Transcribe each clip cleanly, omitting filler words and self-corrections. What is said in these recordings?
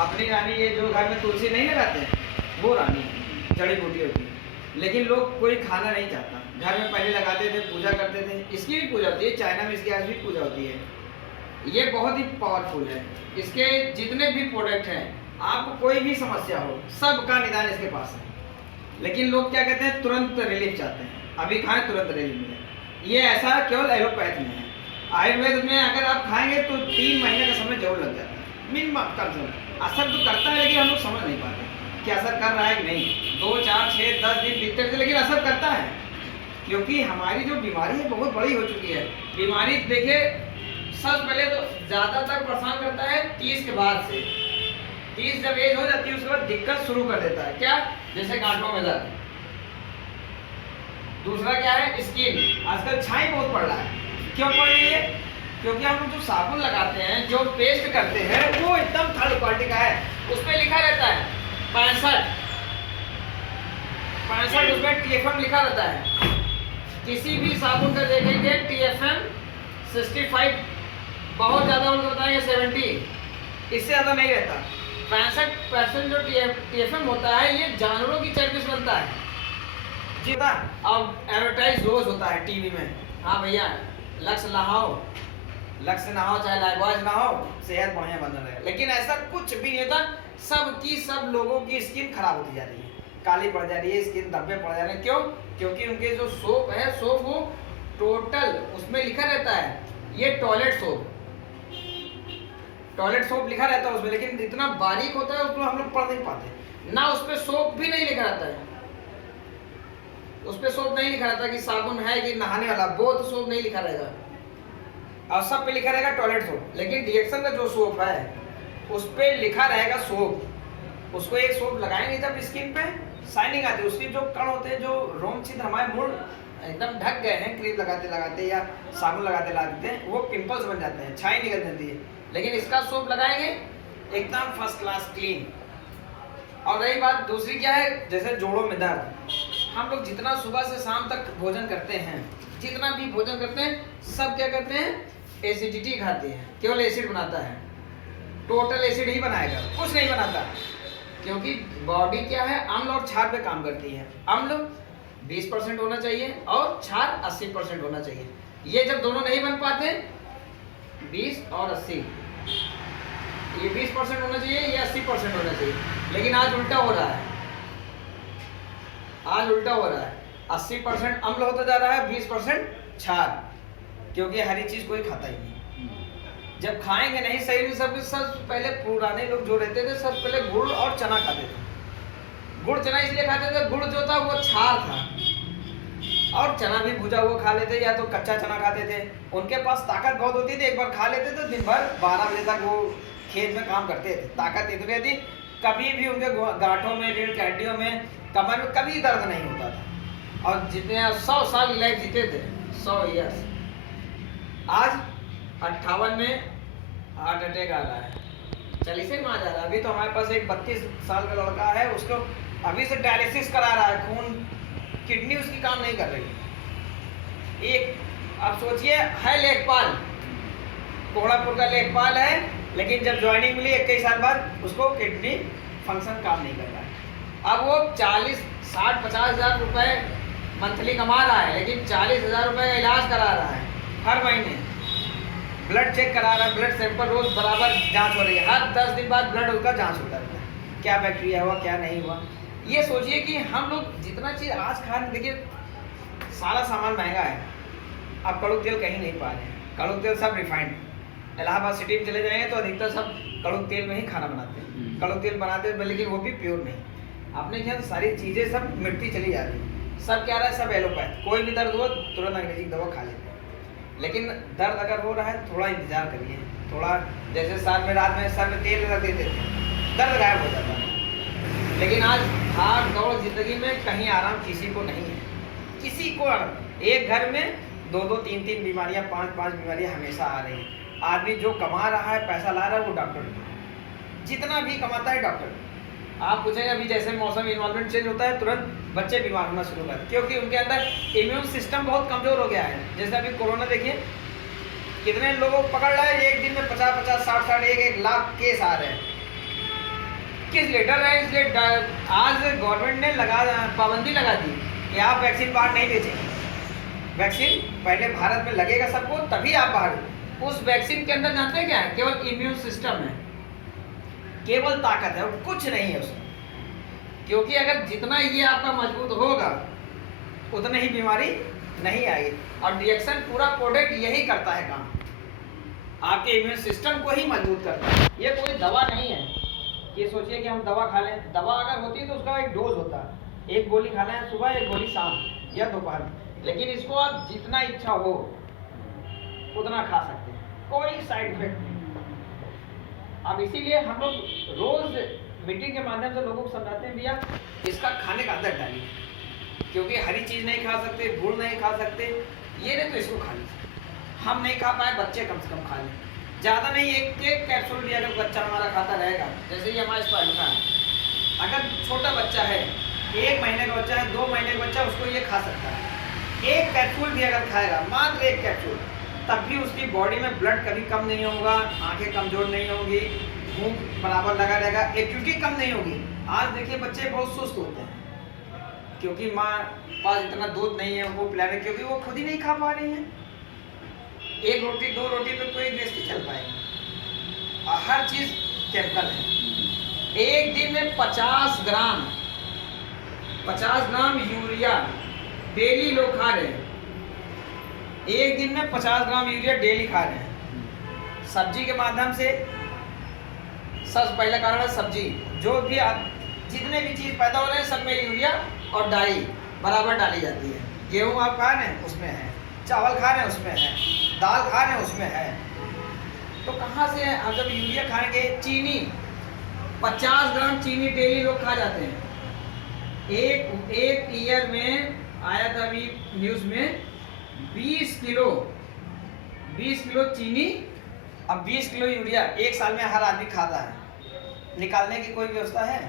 अपनी रानी, ये जो घर में तुलसी नहीं लगाते हैं वो रानी जड़ी बूटी होती है। लेकिन लोग कोई खाना नहीं चाहता, घर में पहले लगाते थे, पूजा करते थे। इसकी भी पूजा होती है, चाइना में इसकी आज भी पूजा होती है। ये बहुत ही पावरफुल है। इसके जितने भी प्रोडक्ट हैं, आपको कोई भी समस्या हो सबका निदान इसके पास है। लेकिन लोग क्या कहते हैं, तुरंत रिलीफ चाहते हैं, अभी खाएं तुरंत रिलीफ मिले। ये ऐसा केवल एलोपैथ में है। आयुर्वेद में अगर आप खाएंगे तो 3 महीने का समय जरूर लग जाता है, मिनिमम कम से कम। असर तो करता है, लेकिन हम लोग समझ नहीं पाते कि असर कर रहा है कि नहीं। 2, 4, 6, 10 दिन बीतते रहते, लेकिन असर करता है। क्योंकि हमारी जो बीमारी है बहुत बड़ी हो चुकी है। बीमारी देखिए, सबसे पहले तो ज़्यादातर परेशान करता है 30 के बाद से। 30 जब एज हो जाती है उसके बाद दिक्कत शुरू कर देता है। क्या? जैसे गांठों में दर्द। दूसरा क्या है, स्किन। आजकल छाई बहुत पड़ रहा है। क्यों पड़ रही है? क्योंकि हम जो साबुन लगाते हैं, जो पेस्ट करते हैं, वो एकदम थर्ड क्वालिटी का है। उस पर लिखा रहता है 65 उसमें TFM लिखा रहता है। किसी भी साबुन का देखेंगे TFM 65, बहुत ज़्यादा उनको बताएंगे 70, इससे ज़्यादा नहीं रहता। 65% जो TFM होता है, ये जानवरों की चर्बी से बनता है जी। अब एडवर्टाइज रोज होता है टीवी में, हाँ भैया लक्स नहाओ, लक्स नहाओ, चाहे लाइफबॉय नहाओ, सेहत बढ़िया बन रहा है। लेकिन ऐसा कुछ भी नहीं होता। सब लोगों की स्किन खराब होती जा रही है, काली पड़ जा रही है, स्किन धब्बे पड़ जा रहे हैं। क्यों? क्योंकि उनके जो सोप है, सोप वो टोटल उसमें लिखा रहता है, ये टॉयलेट सोप लिखा रहता है उसमें, लेकिन इतना बारीक होता है उसको हम लोग पढ़ नहीं पाते ना। उस पर सोप भी नहीं लिखा रहता है, उस पर सोप नहीं लिखा रहता कि साबुन है कि नहाने वाला, बोथ सोप नहीं लिखा रहेगा। और सब पे लिखा रहेगा टॉयलेट सोप। लेकिन डिएक्शन का जो सोप है उस पे लिखा रहेगा सोप। उसको एक सोप लगाएंगे जब स्किन पे शाइनिंग आती है, उसके जो कण होते हैं, जो रोम छिद्र हमारे मुड़ एकदम ढक गए हैं, क्रीम लगाते लगाते या साबुन लगाते लगाते, वो पिंपल्स बन जाते हैं, छाई निकल जाती है। लेकिन इसका सोप लगाएंगे एकदम फर्स्ट क्लास क्लीन। और रही बात दूसरी क्या है, जैसे जोड़ों में दर्द, हम लोग जितना सुबह से शाम तक भोजन करते हैं, जितना भी भोजन करते हैं, सब क्या करते हैं, एसिडिटी खाते हैं। केवल एसिड बनाता है, टोटल एसिड ही बनाएगा, कुछ नहीं बनाता। क्योंकि बॉडी क्या है, अम्ल और क्षार पे काम करती है। अम्ल 20% होना चाहिए और क्षार 80% होना चाहिए। ये जब दोनों नहीं बन पाते, 20 और 80, ये 20% होना चाहिए, ये 80% होना चाहिए। लेकिन आज उल्टा हो रहा है, आज उल्टा हो रहा है। 80% अम्ल होता जा रहा है, 20% क्षार। क्योंकि हरी चीज कोई खाता ही नहीं। जब खाएंगे नहीं सही में, सब पहले पुराने लोग जो रहते थे, सब पहले गुड़ और चना खाते थे। गुड़ चना इसलिए खाते थे, गुड़ जो था वो क्षार था, और चना भी भुजा हुआ खा लेते, या तो कच्चा चना खाते थे। उनके पास ताकत बहुत होती थी, एक बार खा लेते तो दिन भर 12 बजे तक वो खेत में काम करते थे, ताकत इतनी थी। कभी भी उनके गांठों में, रीढ़ की हड्डियों में, कमर में कभी दर्द नहीं होता था। और जितने 100 साल की लाइफ जीते थे, 100 ईयर्स। आज 58 में हार्ट अटैक आ रहा है, 40 में आ जा रहा है। अभी तो हमारे पास एक 32 साल का लड़का है, उसको अभी से डायलिसिस करा रहा है, खून, किडनी उसकी काम नहीं कर रही। एक आप सोचिए, है लेखपाल, कोहड़ापुर का लेखपाल है, लेकिन जब ज्वाइनिंग मिली 21 साल बाद, उसको किडनी फंक्शन काम नहीं कर रहा है। अब वो 40, 60, 50 हज़ार रुपये मंथली कमा रहा है, लेकिन 40,000 रुपये का इलाज करा रहा है हर महीने। ब्लड चेक करा रहा है, ब्लड सैंपल रोज बराबर जांच हो रही है, हर 10 दिन बाद ब्लड उसका जांच होता रहता है, क्या बैक्टीरिया हुआ क्या नहीं हुआ। ये सोचिए कि हम लोग जितना चीज़ आज खा रहे, देखिए सारा सामान महंगा है। अब कड़ू तेल कहीं नहीं पा रहे हैं, कड़ू तेल सब रिफाइंड। इलाहाबाद सिटी में चले जाएंगे तो अधिकतर सब कड़ू तेल में ही खाना बनाते हैं, कड़ू तेल बनाते हैं, लेकिन वो भी प्योर नहीं। अपने यहाँ सारी चीज़ें सब मिटती चली जा रही है। सब क्या रहा है, सब एलोपैथ। कोई भी दर्द हो तुरंत अंग्रेजी की दवा खा लेते हैं। लेकिन दर्द अगर हो रहा है थोड़ा इंतजार करिए, थोड़ा जैसे साल में रात में सर में तेल रख देते थे, दर्द गायब हो जाता है। लेकिन आज भाग दौड़ जिंदगी में कहीं आराम किसी को नहीं है, किसी को। एक घर में 2-2, 3-3 बीमारियां, 5-5 बीमारियां हमेशा आ रही हैं। आदमी जो कमा रहा है, पैसा ला रहा है, वो डॉक्टर, जितना भी कमाता है डॉक्टर। आप पूछेंगे अभी जैसे मौसम इन्वायरमेंट चेंज होता है, तुरंत बच्चे बीमार होना शुरू करते हैं, क्योंकि उनके अंदर इम्यून सिस्टम बहुत कमजोर हो गया है। जैसे अभी कोरोना देखिए, कितने लोगों को पकड़ रहा है, एक दिन में 50-50, 60-60, 1-1 लाख केस आ रहे हैं। 21 लीटर है, इसलिए आज गवर्नमेंट ने पाबंदी लगा दी कि आप वैक्सीन बाहर नहीं बेचेंगे। वैक्सीन पहले भारत में लगेगा सबको, तभी आप बाहर। उस वैक्सीन के अंदर जानते हैं क्या है? केवल इम्यून सिस्टम है, केवल ताकत है, और कुछ नहीं है उसमें। क्योंकि अगर जितना ये आपका मजबूत होगा उतनी ही बीमारी नहीं आएगी। और रिएक्शन पूरा प्रोडक्ट यही करता है काम, आपके इम्यून सिस्टम को ही मजबूत करता है। ये कोई दवा नहीं है कि सोचिए कि हम दवा खा लें। दवा अगर होती तो उसका एक डोज होता, एक गोली खा लें सुबह, एक गोली शाम या दोपहर। लेकिन इसको आप जितना इच्छा हो उतना खा सकते हैं, कोई साइड इफेक्ट नहीं। अब इसीलिए हम लोग रोज मीटिंग के माध्यम से लोगों को समझाते हैं, भैया इसका खाने का आदत डालिए, क्योंकि हरी चीज नहीं खा सकते, गुड़ नहीं खा सकते, ये नहीं तो इसको खा लीजिए। हम नहीं खा पाए, बच्चे कम से कम खा लें, ज़्यादा नहीं, एक कैप्सूल भी अगर बच्चा हमारा खाता रहेगा। जैसे ये हमारा स्पाइरुलिना है, अगर छोटा बच्चा है, 1 महीने का बच्चा है, 2 महीने का बच्चा, उसको ये खा सकता है। एक कैप्सूल भी अगर खाएगा, मात्र एक कैप्सूल, तब भी उसकी बॉडी में ब्लड कभी कम नहीं होगा, आंखें कमजोर नहीं होंगी, भूख बराबर लगा रहेगा, एक्टिविटी कम नहीं होगी। आज देखिए बच्चे बहुत सुस्त होते हैं, क्योंकि माँ पास इतना दूध नहीं है वो पिलाने, क्योंकि वो खुद ही नहीं खा पा रही है। 1 रोटी 2 रोटी पे कोई गृहस्थी चल पाएगा, और हर चीज केमिकल है। एक दिन में 50 ग्राम यूरिया डेली लोग खा रहे हैं। एक दिन में 50 ग्राम यूरिया डेली खा रहे हैं, सब्जी के माध्यम से। सबसे पहला कारण है सब्जी, जो भी जितने भी चीज पैदा हो रहे हैं सब में यूरिया और डाई बराबर डाली जाती है। गेहूं आप खा रहे हैं उसमें है, चावल खा रहे हैं उसमें है, दाल खा रहे हैं उसमें है, तो कहाँ से है? अब जब यूरिया खाएंगे, चीनी 50 ग्राम चीनी डेली लोग खा जाते हैं। एक ईयर में आया था अभी न्यूज में 20 किलो चीनी, अब 20 किलो यूरिया एक साल में हर आदमी खाता है। निकालने की कोई व्यवस्था है?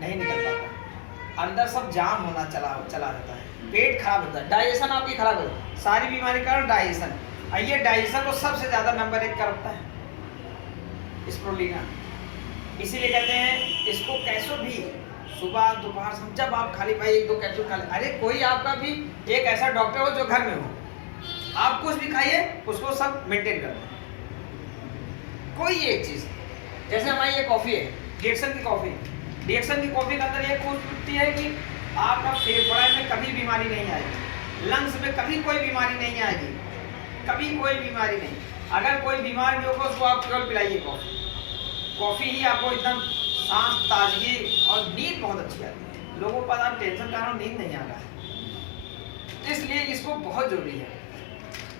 नहीं निकल पाता, अंदर सब जाम होना चला रहता है, पेट खराब होता है, डाइजेशन आपकी खराब होता है, सारी बीमारी का डाइजेशन। ये डाइजेशन को सबसे ज्यादा नंबर 1 करता है स्प्रुलिना। इसीलिए कहते हैं इसको कैसो भी सुबह दोपहर जब आप खाली भाई 1-2 कैप्सूल खा ले। अरे कोई आपका भी एक ऐसा डॉक्टर हो जो घर में हो, आप कुछ भी खाइए उसको सब मेंटेन करते हैं। कोई एक चीज, जैसे हमारी ये कॉफी है, डिएक्सन की कॉफी के अंदर ये खूबसूरती है कि आपका फेफड़े में कभी बीमारी नहीं आएगी, लंग्स में कभी कोई बीमारी नहीं आएगी, कभी कोई बीमारी नहीं। अगर कोई बीमार भी होगा उसको आप केवल पिलाइए कॉफी ही आपको एकदम सांस, ताजगी और नींद बहुत अच्छी आती है। लोगों को पता टेंशन के कारण नींद नहीं आ रहा है, इसलिए इसको बहुत जरूरी है।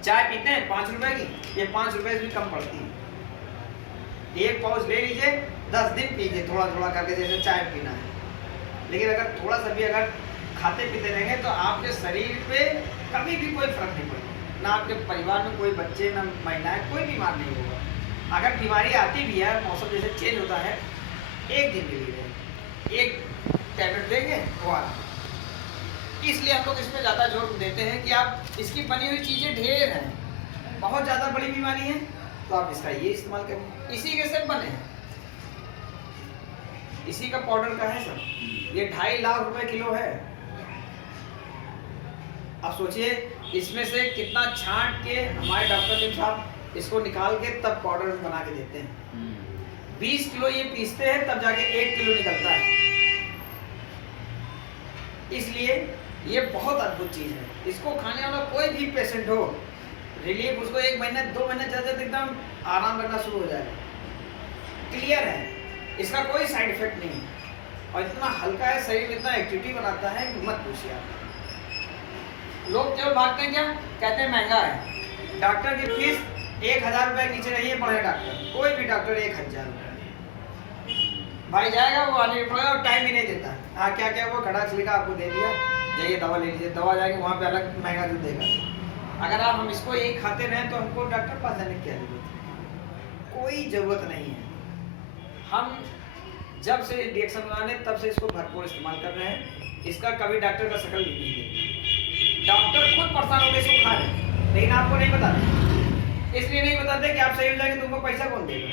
चाय पीते हैं 5 रुपए की, ये 5 रुपए से भी कम पड़ती है। एक पाउच ले लीजिए, 10 दिन पीजिए थोड़ा थोड़ा करके, जैसे चाय पीना है। लेकिन अगर थोड़ा सा भी अगर खाते पीते रहेंगे तो आपके शरीर पे कभी भी कोई फर्क नहीं पड़ेगा, ना आपके परिवार में कोई बच्चे, ना महिलाएं, कोई बीमार नहीं होगा। अगर बीमारी आती भी है, मौसम जैसे चेंज होता है, एक दिन के लिए एक टैबलेट देंगे वो आ। इसलिए हम लोग इस पर ज़्यादा जोर देते हैं कि आप इसकी बनी हुई चीज़ें ढेर हैं, बहुत ज़्यादा बड़ी बीमारी है तो आप इसका ये इस्तेमाल करें। इसी के सब बने हैं, इसी का पाउडर का है सब, ये 2.5 लाख रुपए किलो है। अब सोचिए इसमें से कितना छांट के हमारे डॉक्टर साहब इसको निकाल के तब पाउडर बना के देते हैं। 20 किलो ये पीसते हैं तब जाके 1 किलो निकलता है। इसलिए ये बहुत अद्भुत चीज है, इसको खाने वाला कोई भी पेशेंट हो, रिलीफ उसको 1 महीने 2 महीने चलते एकदम आराम करना शुरू हो जाएगा। क्लियर है, इसका कोई साइड इफेक्ट नहीं है और इतना हल्का है, शरीर में इतना एक्टिविटी बनाता है कि मत पूछिए आप। लोग केवल भागते हैं, क्या कहते हैं महंगा है। डॉक्टर की फीस 1000 रुपए नीचे नहीं है, बड़े डॉक्टर, कोई भी डॉक्टर 1000 रुपए भाई जाएगा, वो आने पड़ेगा और टाइम भी नहीं देता। हाँ क्या क्या वो खड़ा लिखा आपको दे दिया, जाइए दवा ले लीजिए, दवा जाएगी वहाँ पे अलग महंगा दूध देगा। अगर आप हम इसको यही खाते रहें तो हमको डॉक्टर पास जाने की क्या जरूरत है? कोई ज़रूरत नहीं है। हम जब से रिएक्शन बनाने तब से इसको भरपूर इस्तेमाल कर रहे हैं, इसका कभी डॉक्टर का शक्ल भी नहीं देखा। डॉक्टर खुद परेशान होकर इसको खा रहे हैं, लेकिन आपको नहीं बताते। इसलिए नहीं बताते कि आप सही हो जाएंगे, तुमको पैसा कौन देगा।